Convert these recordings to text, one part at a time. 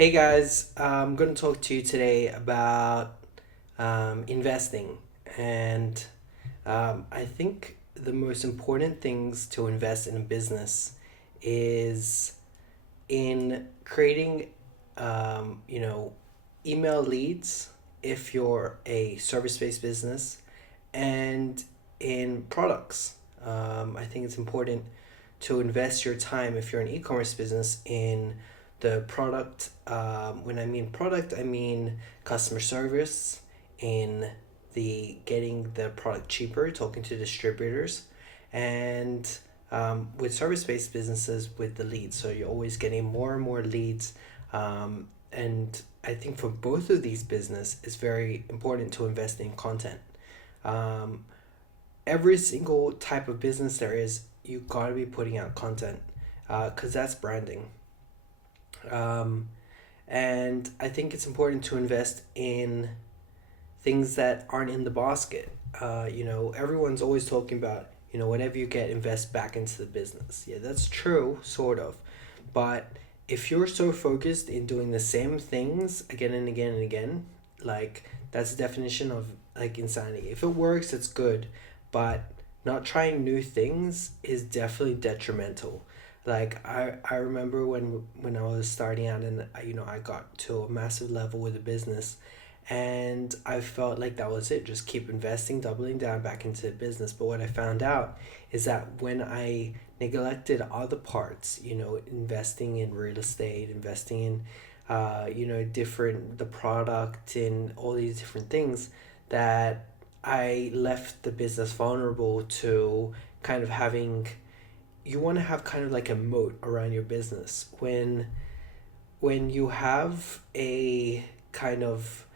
Hey guys, I'm going to talk to you today about investing. And I think the most important things to invest in a business is in creating, you know, email leads if you're a service based business, and in products. I think it's important to invest your time if you're an e-commerce business in the product. When I mean product, I mean customer service, in the getting the product cheaper, talking to distributors, and with service-based businesses with the leads. So you're always getting more and more leads. And I think for both of these business, it's very important to invest in content. Um, every single type of business there is, you gotta be putting out content, because that's branding. Um, and I think it's important to invest in things that aren't in the basket. Everyone's always talking about, whatever you get, invest back into the business. Yeah, that's true, sort of. But if you're so focused in doing the same things again and again and again, like, that's the definition of like insanity. If it works, it's good, but not trying new things is definitely detrimental. Like I remember when I was starting out, and I got to a massive level with the business, and I felt like that was it. Just keep investing, doubling down back into the business. But what I found out is that when I neglected other parts, investing in real estate, investing in, different, the product, and all these different things, that I left the business vulnerable to kind of having, you want to have kind of like a moat around your business. When you have a kind of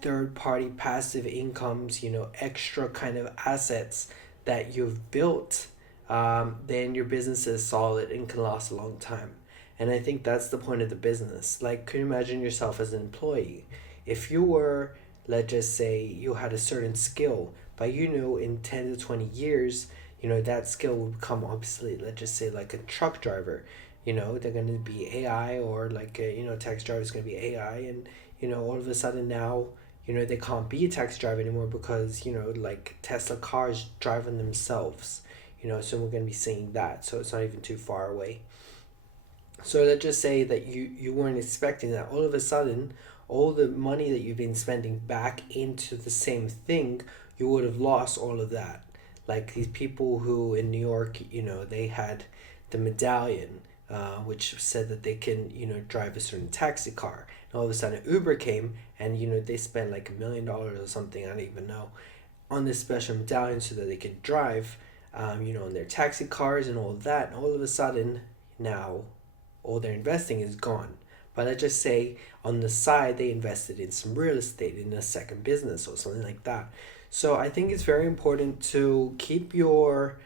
third party passive incomes, extra kind of assets that you've built, then your business is solid and can last a long time. And I think that's the point of the business. Like, can you imagine yourself as an employee? If you were, let's just say, you had a certain skill, but in 10 to 20 years, that skill will become obsolete. Let's just say, like a truck driver, they're going to be AI, or like a, taxi driver is going to be AI. And, all of a sudden now, they can't be a taxi driver anymore because, like Tesla cars driving themselves, so we're going to be seeing that. So it's not even too far away. So let's just say that you weren't expecting that. All of a sudden, all the money that you've been spending back into the same thing, you would have lost all of that. Like these people who in New York, they had the medallion, which said that they can, drive a certain taxi car. And all of a sudden, Uber came, and they spent like $1 million or something, I don't even know, on this special medallion so that they could drive, in their taxi cars and all of that. And all of a sudden, now all their investing is gone. But let's just say on the side they invested in some real estate, in a second business or something like that. So I think it's very important to keep your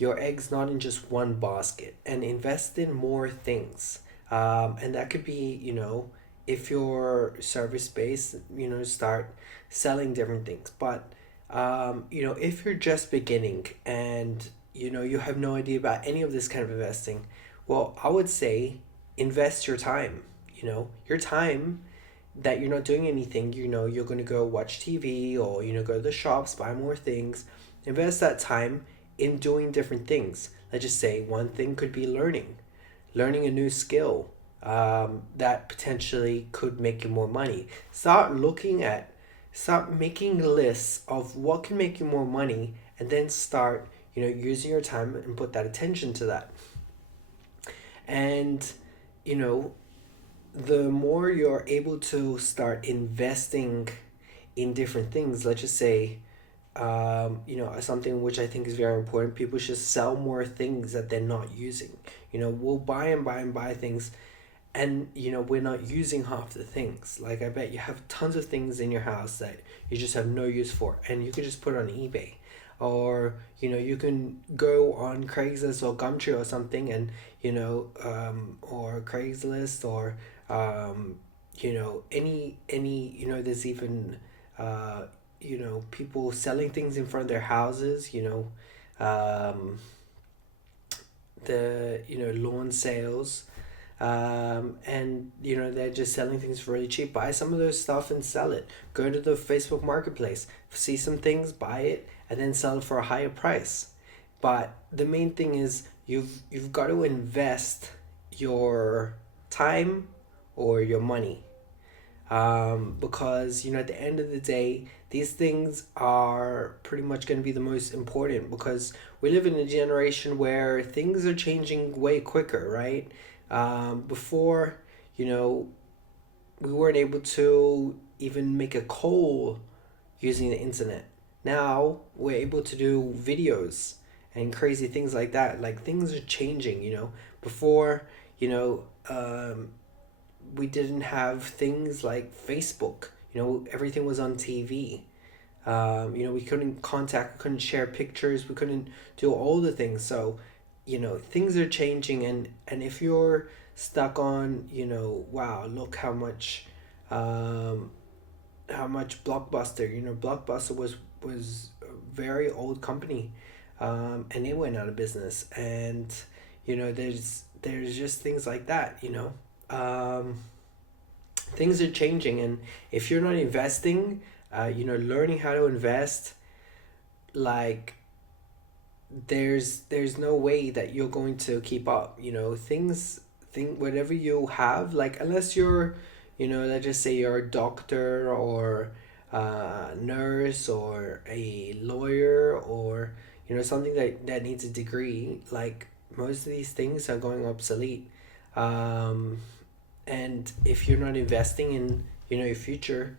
eggs not in just one basket, and invest in more things. And that could be, if you're service based, start selling different things. But if you're just beginning, and you have no idea about any of this kind of investing, well, I would say invest your time. Your time that you're not doing anything, you're going to go watch TV, or go to the shops, buy more things. Invest that time in doing different things. Let's just say one thing could be learning a new skill, that potentially could make you more money. Start making lists of what can make you more money, and then start, using your time and put that attention to that. And, you know, the more you're able to start investing in different things, let's just say, something which I think is very important, people should sell more things that they're not using. We'll buy and buy and buy things, and we're not using half the things. Like, I bet you have tons of things in your house that you just have no use for, and you could just put it on eBay. Or you can go on Craigslist or Gumtree or something, and or Craigslist, or any there's even people selling things in front of their houses, the lawn sales, And they're just selling things for really cheap. Buy some of those stuff and sell it. Go to the Facebook marketplace, see some things, buy it, and then sell it for a higher price. But the main thing is you've got to invest your time or your money, because at the end of the day, these things are pretty much going to be the most important, because we live in a generation where things are changing way quicker, right? Before, you know we weren't able to even make a call using the internet. Now we're able to do videos and crazy things like that. Like, things are changing. Before, you know we didn't have things like Facebook. Everything was on TV. We couldn't contact, we couldn't share pictures, we couldn't do all the things. So, things are changing, and if you're stuck on, wow, look how much Blockbuster. Blockbuster was a very old company, and they went out of business. And there's just things like that. Things are changing, and if you're not investing, learning how to invest, like, there's no way that you're going to keep up. Whatever you have, like, unless you're, let's just say you're a doctor, or a nurse, or a lawyer, or something that needs a degree. Like, most of these things are going obsolete. And if you're not investing in your future,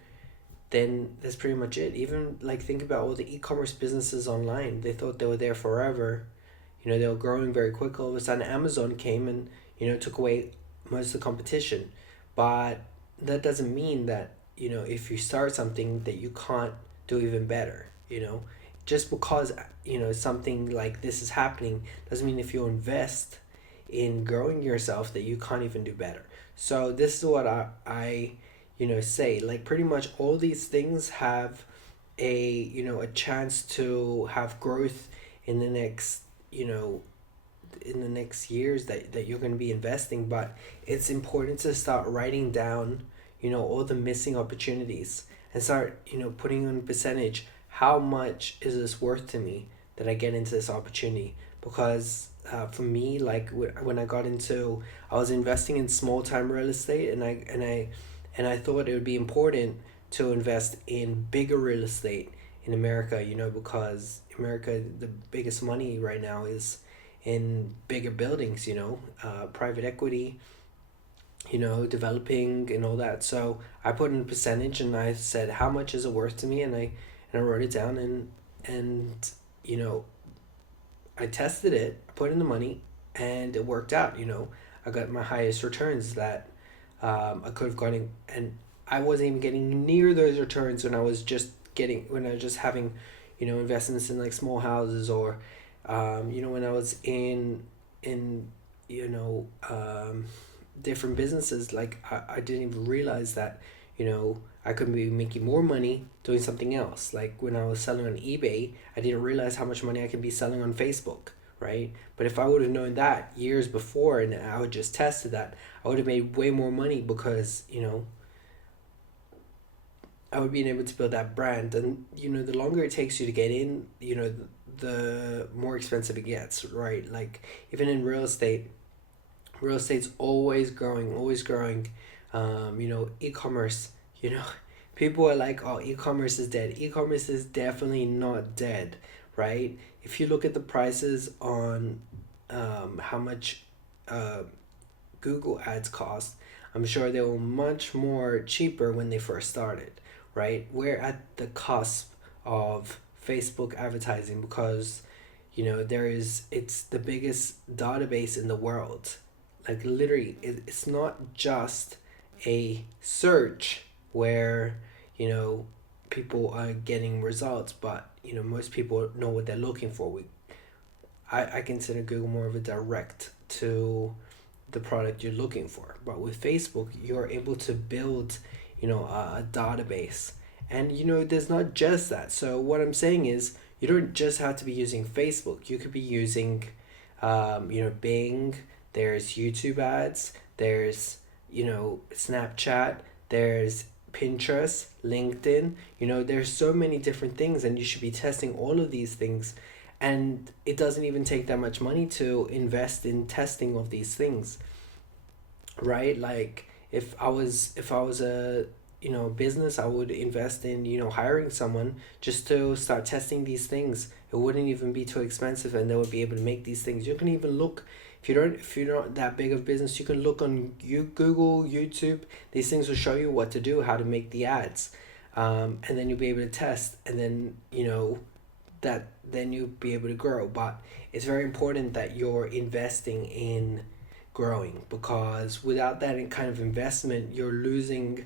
then that's pretty much it. Even, like, think about all the e-commerce businesses online. They thought they were there forever. They were growing very quick. All of a sudden, Amazon came and took away most of the competition. But that doesn't mean that if you start something, that you can't do even better. Just because something like this is happening doesn't mean if you invest in growing yourself that you can't even do better. So this is what I say. Like, pretty much all these things have a chance to have growth in the next years that you're going to be investing. But it's important to start writing down all the missing opportunities, and start putting on percentage. How much is this worth to me that I get into this opportunity? Because for me, like, when I was investing in small time real estate, and I thought it would be important to invest in bigger real estate in America. Because America, the biggest money right now is in bigger buildings. Private equity, developing and all that. So I put in a percentage, and I said, how much is it worth to me? And I wrote it down, and you know I tested it, I put in the money, and it worked out. I got my highest returns that I could have gotten, and I wasn't even getting near those returns when I was just having, investments in, like, small houses, or, when I was in you know different businesses. Like, I didn't even realize that I could be making more money doing something else. Like, when I was selling on eBay, I didn't realize how much money I could be selling on Facebook, right? But if I would have known that years before, and I would just tested that, I would have made way more money, because I would be able to build that brand. And the longer it takes you to get in, the more expensive it gets, right? Like, even in real estate's always growing, always growing. E-commerce, people are like, oh, e-commerce is dead. E-commerce is definitely not dead, right? If you look at the prices on how much Google ads cost, I'm sure they were much more cheaper when they first started, right? We're at the cusp of Facebook advertising, because it's the biggest database in the world. Like, literally, it's not just a search where people are getting results, but most people know what they're looking for. I consider Google more of a direct to the product you're looking for. But with Facebook, you're able to build a database. And there's not just that. So what I'm saying is, you don't just have to be using Facebook. You could be using Bing. There's YouTube ads, there's, Snapchat, there's Pinterest, LinkedIn. There's so many different things, and you should be testing all of these things. And it doesn't even take that much money to invest in testing of these things, right? Like if I was a business, I would invest in hiring someone just to start testing these things. It wouldn't even be too expensive, and they would be able to make these things. You can even look, if you're not that big of business, you can look on Google, YouTube. These things will show you what to do, how to make the ads, and then you'll be able to test, and then then you'll be able to grow. But it's very important that you're investing in growing, because without that kind of investment, you're losing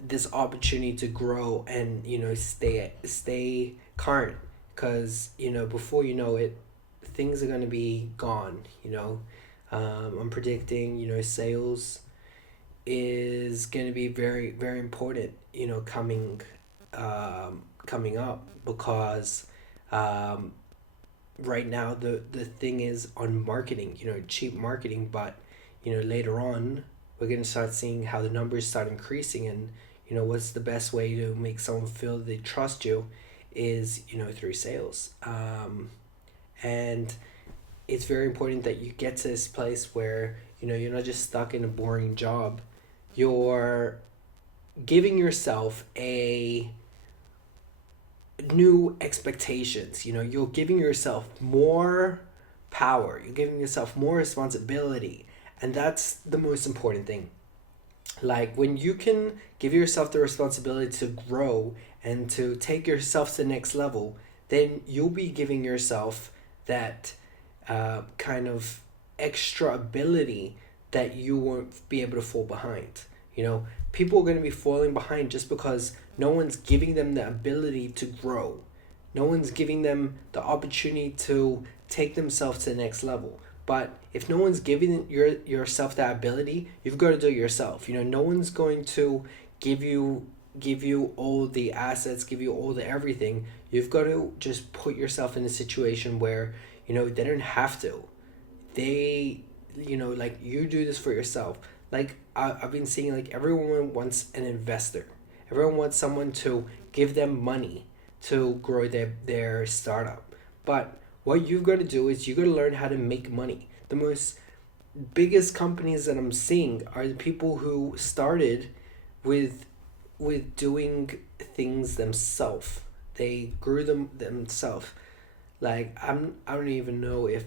this opportunity to grow and stay current, because before you know it, things are going to be gone. I'm predicting sales is going to be very very important coming up, because um, right now the thing is on marketing, cheap marketing. But later on, we're going to start seeing how the numbers start increasing, and what's the best way to make someone feel they trust you is through sales. And it's very important that you get to this place where you're not just stuck in a boring job. You're giving yourself a new expectations. You're giving yourself more power, you're giving yourself more responsibility, and that's the most important thing. Like when you can give yourself the responsibility to grow and to take yourself to the next level, then you'll be giving yourself that kind of extra ability that you won't be able to fall behind. People are going to be falling behind just because no one's giving them the ability to grow. No one's giving them the opportunity to take themselves to the next level. But if no one's giving yourself that ability, you've got to do it yourself. No one's going to give you all the assets, give you all the everything. You've got to just put yourself in a situation where they don't have to. They, like, you do this for yourself. Like I've been seeing, like, everyone wants an investor. Everyone wants someone to give them money to grow their startup. But what you've got to do is you got to learn how to make money. The most biggest companies that I'm seeing are the people who started with doing things themselves. They grew them themselves. Like I don't even know if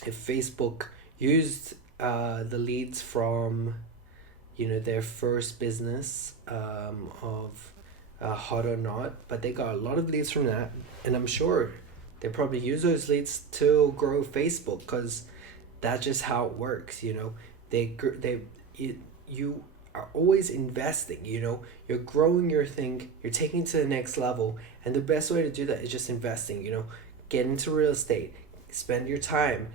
Facebook used the leads from their first business of Hot or Not, but they got a lot of leads from that, and I'm sure they probably use those leads to grow Facebook, because that's just how it works. You are always investing. You're growing your thing, you're taking it to the next level, and the best way to do that is just investing. Get into real estate, spend your time,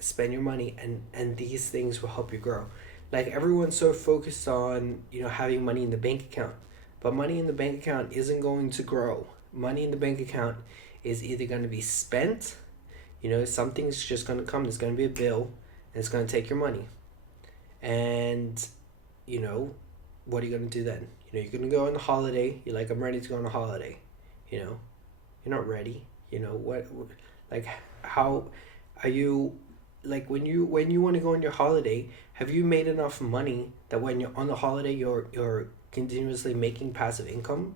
spend your money, and these things will help you grow. Like, everyone's so focused on having money in the bank account, but money in the bank account isn't going to grow. Money in the bank account is either going to be spent, something's just going to come, there's going to be a bill, and it's going to take your money. And what are you going to do then? You're going to go on a holiday, you're like, I'm ready to go on a holiday. You're not ready. Like, how are you? Like, when you want to go on your holiday, have you made enough money that when you're on the holiday, you're continuously making passive income?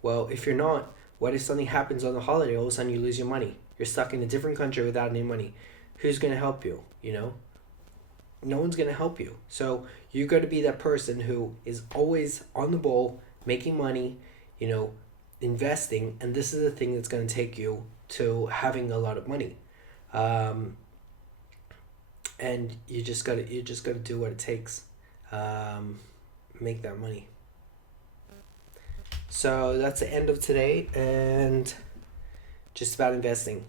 Well, if you're not, what if something happens on the holiday? All of a sudden you lose your money, you're stuck in a different country without any money. Who's going to help you? No one's going to help you. So you got to be that person who is always on the ball, making money, investing, and this is the thing that's going to take you to having a lot of money. And you just gotta do what it takes, make that money. So that's the end of today, and just about investing.